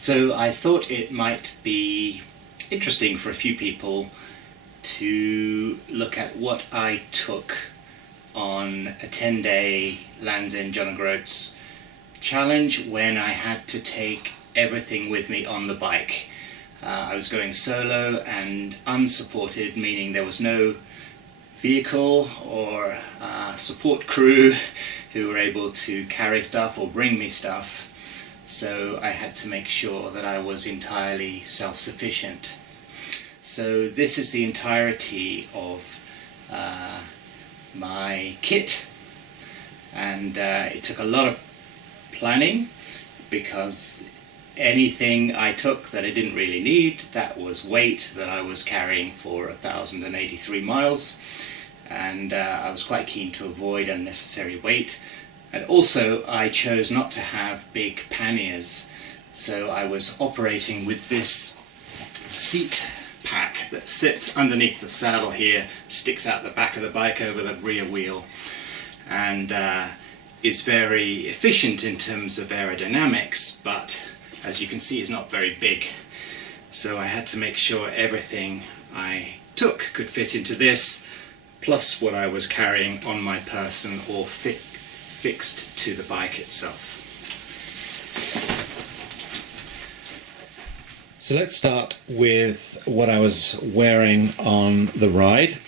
So I thought it might be interesting for a few people to look at what I took on a 10-day Land's End John O'Groats challenge when I had to take everything with me on the bike. I was going solo and unsupported, meaning there was no vehicle or support crew who were able to carry stuff or bring me stuff. So I had to make sure that I was entirely self-sufficient. So this is the entirety of my kit, and it took a lot of planning because anything I took that I didn't really need, that was weight that I was carrying for 1,083 miles, and I was quite keen to avoid unnecessary weight. And also I chose not to have big panniers, so I was operating with this seat pack that sits underneath the saddle here, sticks out the back of the bike over the rear wheel, and is very efficient in terms of aerodynamics, but as you can see is not very big. So I had to make sure everything I took could fit into this, plus what I was carrying on my person or fixed to the bike itself. So let's start with what I was wearing on the ride.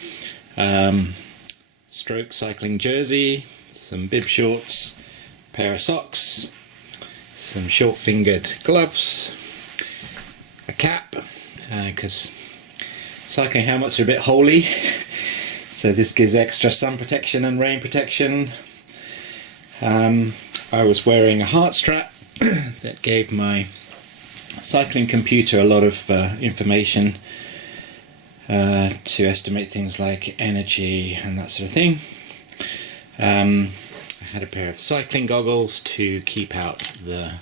Stroke cycling jersey, some bib shorts, pair of socks, some short-fingered gloves, a cap, because cycling helmets are a bit holy, so this gives extra sun protection and rain protection. I was wearing a heart strap that gave my cycling computer a lot of information to estimate things like energy and that sort of thing. I had a pair of cycling goggles to keep out the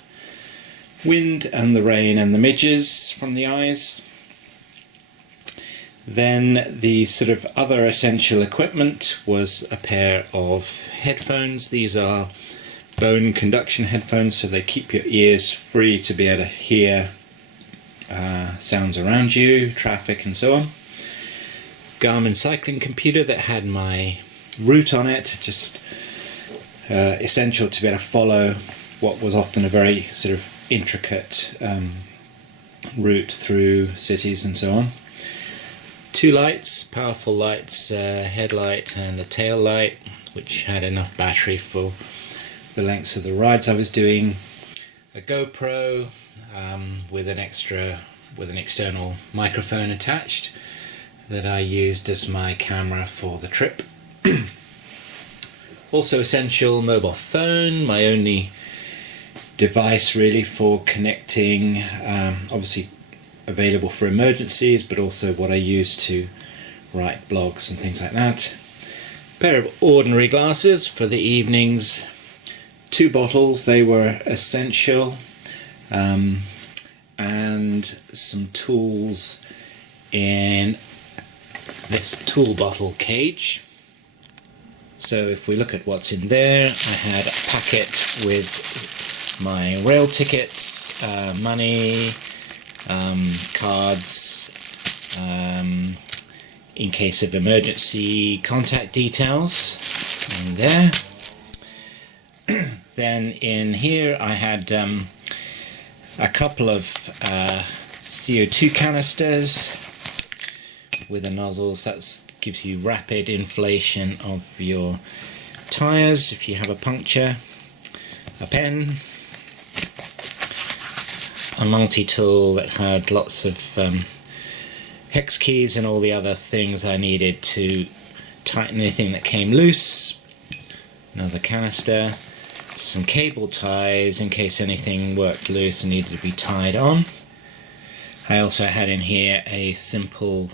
wind and the rain and the midges from the eyes. Then the sort of other essential equipment was a pair of headphones. These are bone conduction headphones, so they keep your ears free to be able to hear sounds around you, traffic and so on. Garmin cycling computer that had my route on it, just essential to be able to follow what was often a very sort of intricate route through cities and so on. Two lights, powerful lights, a headlight and a tail light, which had enough battery for the lengths of the rides I was doing. A GoPro with an external microphone attached that I used as my camera for the trip. Also essential, mobile phone, my only device really for connecting, obviously available for emergencies, but also what I use to write blogs and things like that. A pair of ordinary glasses for the evenings, 2 bottles, they were essential, and some tools in this tool bottle cage. So if we look at what's in there, I had a packet with my rail tickets, money, cards, in case of emergency, contact details in there. Then in here I had a couple of CO2 canisters with a nozzle, so that gives you rapid inflation of your tyres if you have a puncture. A pen, a multi-tool that had lots of hex keys and all the other things I needed to tighten anything that came loose. Another canister, some cable ties in case anything worked loose and needed to be tied on. I also had in here a simple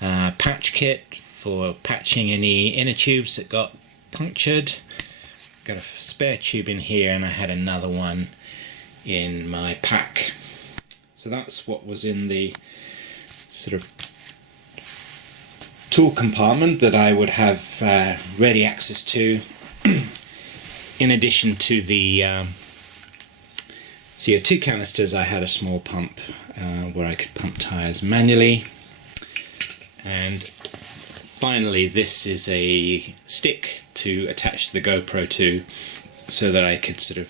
patch kit for patching any inner tubes that got punctured. Got a spare tube in here, and I had another one in my pack. So that's what was in the sort of tool compartment that I would have ready access to, in addition to the CO2 canisters, I had a small pump where I could pump tyres manually. And finally, this is a stick to attach the GoPro to, so that I could sort of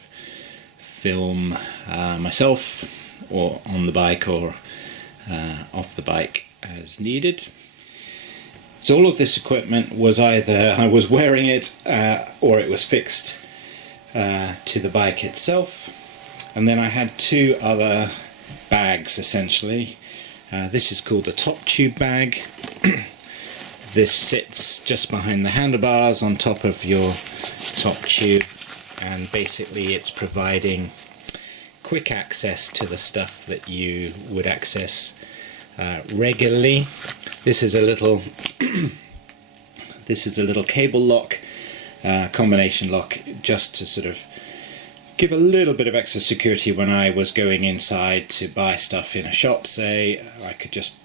film myself or on the bike or off the bike as needed. So all of this equipment was either I was wearing it or it was fixed to the bike itself. And then I had two other bags essentially. This is called a top tube bag. This sits just behind the handlebars on top of your top tube, and basically it's providing quick access to the stuff that you would access regularly. This is a little cable lock, combination lock, just to sort of give a little bit of extra security when I was going inside to buy stuff in a shop, say. I could just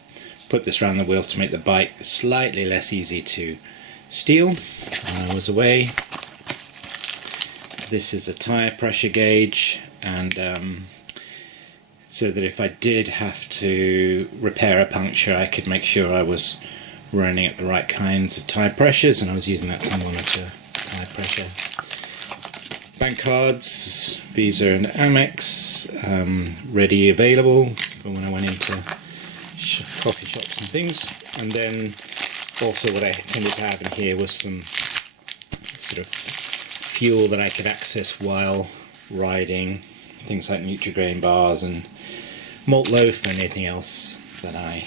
put this around the wheels to make the bike slightly less easy to steal when I was away. This is a tyre pressure gauge, and so that if I did have to repair a puncture, I could make sure I was running at the right kinds of tyre pressures, and I was using that to monitor tyre pressure. Bank cards, Visa and Amex, ready available for when I went into coffee shops and things. And then also what I tended to have in here was some sort of fuel that I could access while riding, things like Nutri-Grain bars and malt loaf and anything else that I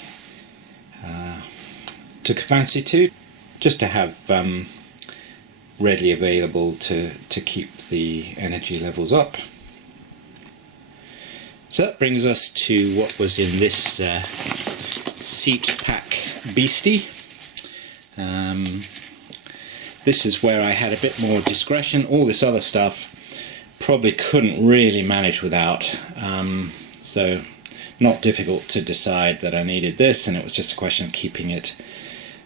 took a fancy to, just to have readily available to keep the energy levels up. So that brings us to what was in this seat pack beastie. This is where I had a bit more discretion. All this other stuff probably couldn't really manage without, so not difficult to decide that I needed this, and it was just a question of keeping it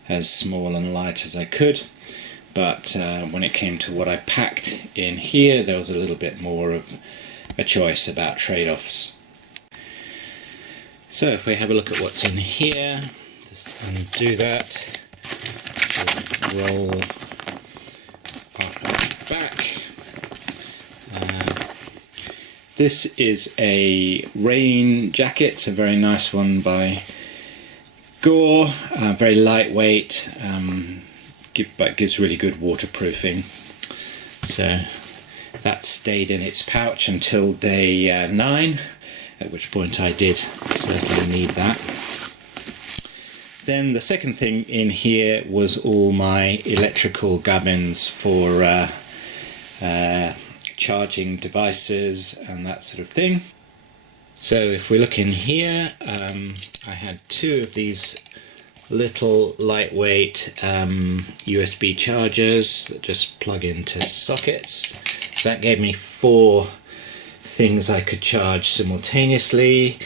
as small and light as I could. But when it came to what I packed in here, there was a little bit more of a choice about trade-offs. So if we have a look at what's in here, just undo that, so roll up and back. This is a rain jacket. It's a very nice one by Gore, very lightweight, but gives really good waterproofing. So that stayed in its pouch until day 9, at which point I did certainly need that. Then the second thing in here was all my electrical gubbins for charging devices and that sort of thing. So if we look in here, I had two of these little lightweight USB chargers that just plug into sockets. So that gave me 4 things I could charge simultaneously,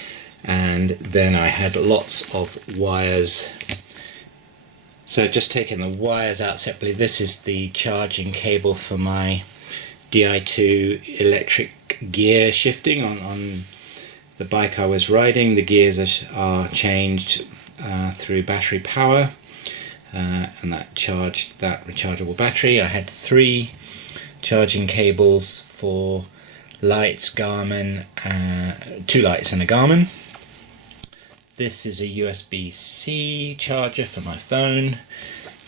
and then I had lots of wires. So just taking the wires out separately, this is the charging cable for my Di2 electric gear shifting on the bike I was riding. The gears are changed through battery power, and that charged that rechargeable battery. I had 3 charging cables for lights, Garmin, 2 lights and a Garmin. This is a USB-C charger for my phone.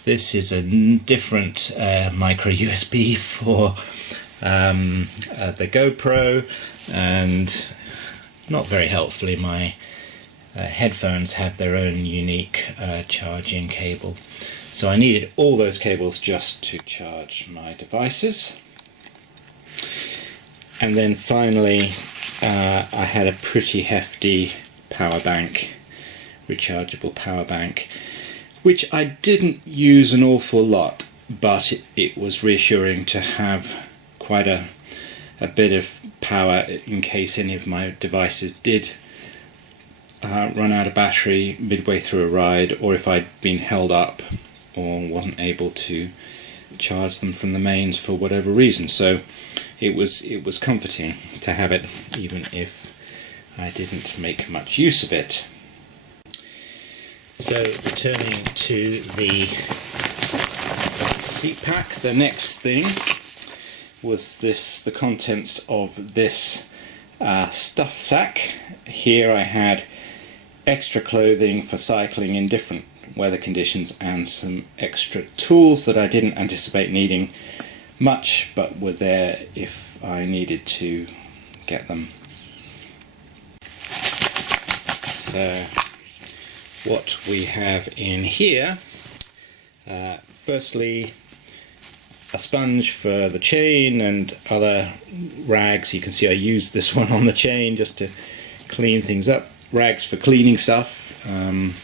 This is a different micro USB for the GoPro, and not very helpfully my headphones have their own unique charging cable. So I needed all those cables just to charge my devices. And then finally I had a pretty hefty power bank, rechargeable power bank, which I didn't use an awful lot, but it was reassuring to have quite a bit of power in case any of my devices did run out of battery midway through a ride, or if I'd been held up or wasn't able to charge them from the mains for whatever reason. So it was comforting to have it, even if I didn't make much use of it. So returning to the seat pack, the next thing was the contents of this stuff sack. Here I had extra clothing for cycling in different weather conditions and some extra tools that I didn't anticipate needing much, but were there if I needed to get them. So what we have in here, firstly a sponge for the chain and other rags. You can see I used this one on the chain just to clean things up. Rags for cleaning stuff,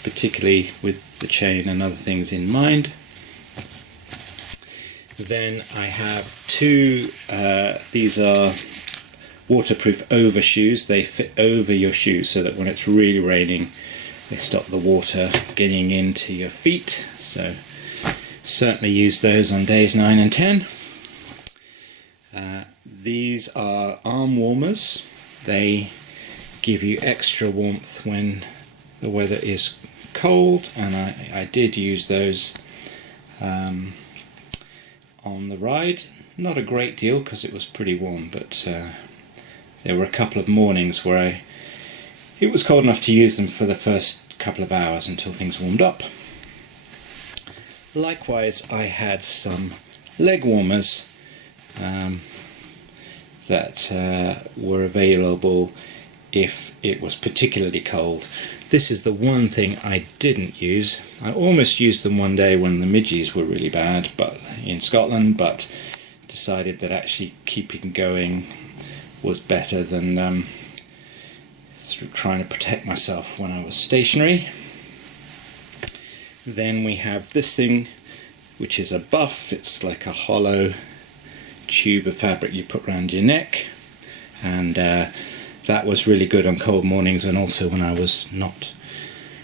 particularly with the chain and other things in mind. Then I have two, these are waterproof overshoes. They fit over your shoes so that when it's really raining they stop the water getting into your feet. So certainly use those on days 9 and 10. These are arm warmers. They give you extra warmth when the weather is cold, and I did use those on the ride. Not a great deal because it was pretty warm, but there were a couple of mornings where it was cold enough to use them for the first couple of hours until things warmed up. Likewise, I had some leg warmers that were available if it was particularly cold. This is the one thing I didn't use. I almost used them one day when the midges were really bad, but in Scotland, but decided that actually keeping going was better than sort of trying to protect myself when I was stationary. Then we have this thing, which is a buff. It's like a hollow tube of fabric you put around your neck, and that was really good on cold mornings, and also when I was not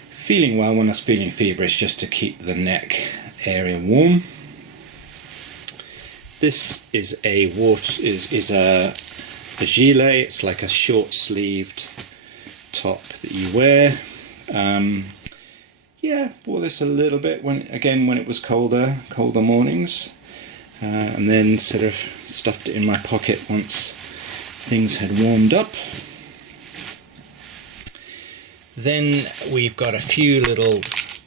feeling well, when I was feeling feverish, just to keep the neck area warm. This is a gilet. It's like a short-sleeved top that you wear. Yeah, wore this a little bit when it was colder mornings, and then sort of stuffed it in my pocket once things had warmed up. Then we've got a few little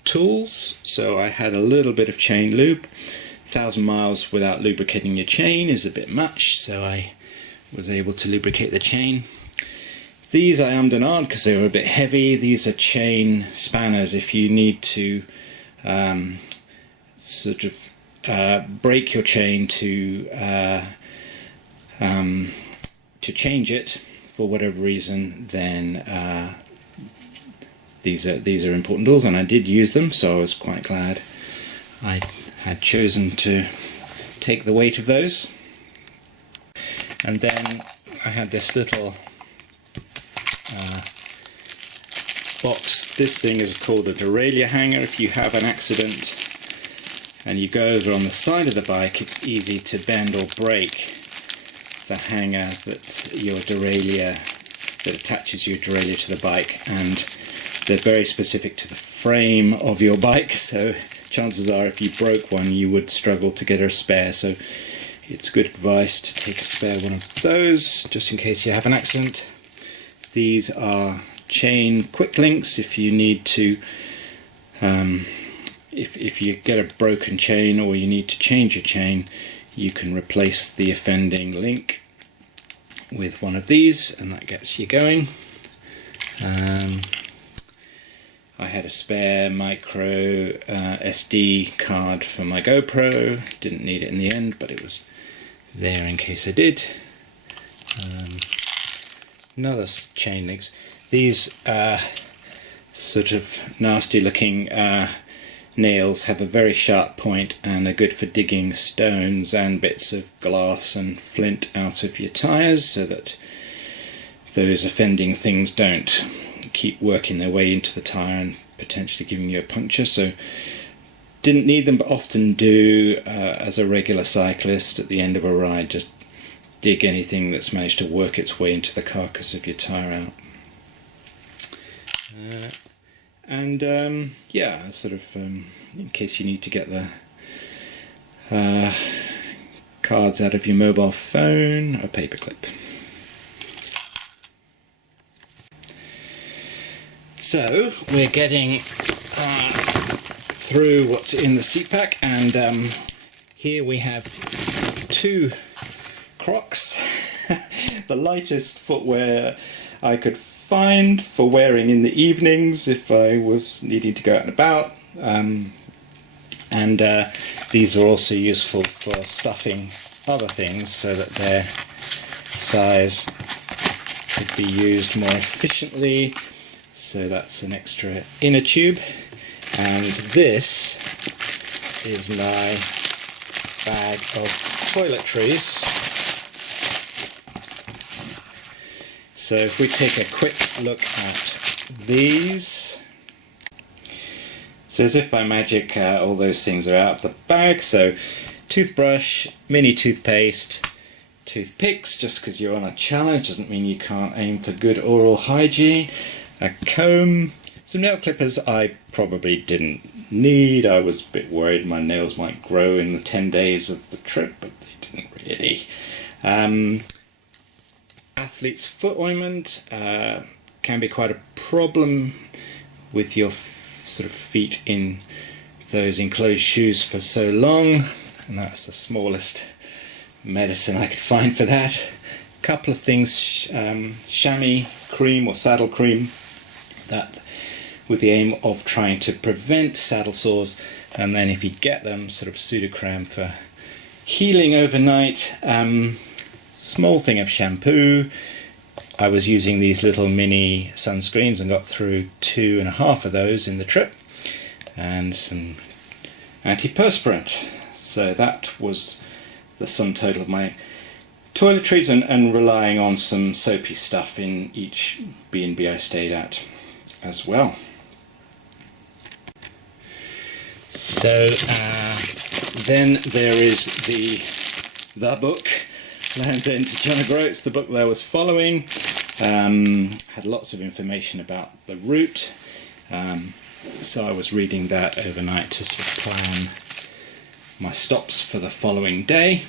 tools. So I had a little bit of chain lube. 1,000 miles without lubricating your chain is a bit much, so I was able to lubricate the chain. These I ummed and ahed because they were a bit heavy. These are chain spanners if you need to sort of break your chain to change it for whatever reason. Then these are important tools, and I did use them, so I was quite glad I had chosen to take the weight of those. And then I had this little box. This thing is called a derailleur hanger. If you have an accident and you go over on the side of the bike, it's easy to bend or break the hanger that attaches your derailleur to the bike, and they're very specific to the frame of your bike, so chances are if you broke one you would struggle to get a spare. So it's good advice to take a spare one of those just in case you have an accident. These are chain quick links if you need to, if you get a broken chain or you need to change your chain, you can replace the offending link with one of these, and that gets you going. I had a spare micro SD card for my GoPro. Didn't need it in the end, but it was there in case I did. Another chain links. These sort of nasty looking nails have a very sharp point and are good for digging stones and bits of glass and flint out of your tyres, so that those offending things don't keep working their way into the tyre and potentially giving you a puncture. So didn't need them, but often do as a regular cyclist at the end of a ride. Just dig anything that's managed to work its way into the carcass of your tyre out. Yeah, sort of in case you need to get the cards out of your mobile phone, a paperclip. So we're getting through what's in the seat pack, and here we have 2 Crocs, the lightest footwear I could find for wearing in the evenings if I was needing to go out and about. These are also useful for stuffing other things so that their size could be used more efficiently. So that's an extra inner tube, and this is my bag of toiletries. So if we take a quick look at these, so as if by magic all those things are out of the bag. So toothbrush, mini toothpaste, toothpicks, just because you're on a challenge doesn't mean you can't aim for good oral hygiene, a comb, some nail clippers I probably didn't need. I was a bit worried my nails might grow in the 10 days of the trip, but they didn't really. Athlete's foot ointment can be quite a problem with your sort of feet in those enclosed shoes for so long, and that's the smallest medicine I could find for that. A couple of things, chamois cream or saddle cream, that with the aim of trying to prevent saddle sores, and then if you get them, sort of pseudocrem for healing overnight. Small thing of shampoo. I was using these little mini sunscreens and got through 2.5 of those in the trip, and some antiperspirant. So that was the sum total of my toiletries, and relying on some soapy stuff in each B&B I stayed at as well. So then there is the book, Land's End to John O'Groats, the book that I was following. Had lots of information about the route, so I was reading that overnight to sort of plan my stops for the following day.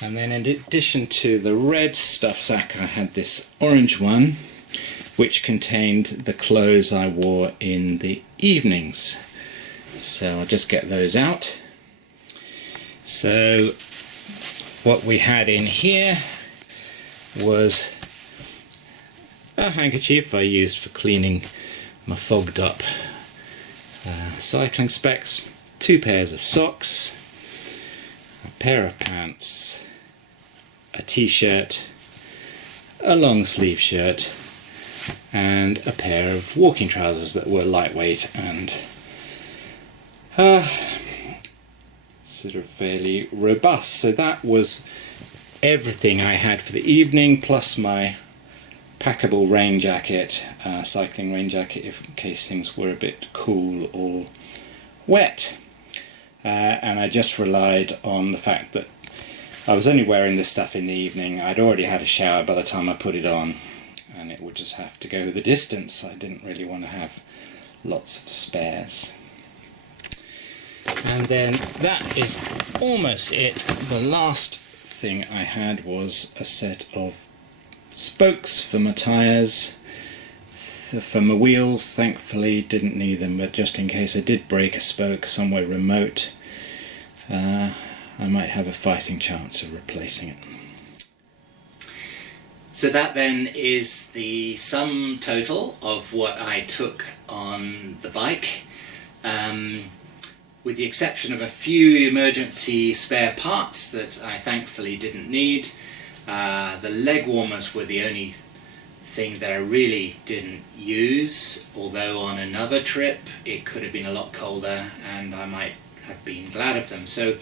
And then in addition to the red stuff sack, I had this orange one which contained the clothes I wore in the evenings. So I'll just get those out. So what we had in here was a handkerchief I used for cleaning my fogged up cycling specs, 2 pairs of socks, a pair of pants, a t-shirt, a long sleeve shirt, and a pair of walking trousers that were lightweight and sort of fairly robust. So that was everything I had for the evening, plus my packable rain jacket, cycling rain jacket, if in case things were a bit cool or wet. And I just relied on the fact that I was only wearing this stuff in the evening. I'd already had a shower by the time I put it on, and it would just have to go the distance. I didn't really want to have lots of spares. And then that is almost it. The last thing I had was a set of spokes for my tyres, for my wheels. Thankfully didn't need them, but just in case I did break a spoke somewhere remote, I might have a fighting chance of replacing it. So that then is the sum total of what I took on the bike, with the exception of a few emergency spare parts that I thankfully didn't need. The leg warmers were the only thing that I really didn't use, although on another trip it could have been a lot colder and I might have been glad of them. So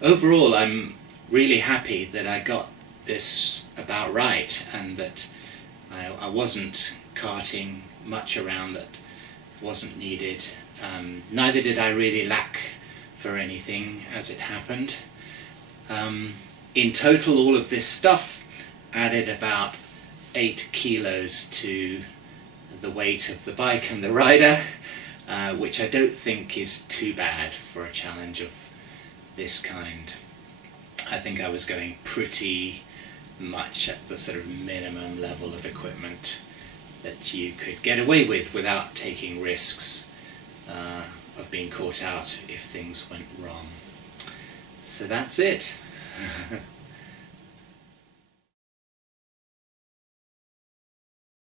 overall I'm really happy that I got this about right, and that I wasn't carting much around that wasn't needed. Neither did I really lack for anything as it happened. In total, all of this stuff added about 8 kilos to the weight of the bike and the rider, which I don't think is too bad for a challenge of this kind. I think I was going pretty much at the sort of minimum level of equipment that you could get away with without taking risks of being caught out if things went wrong. So that's it.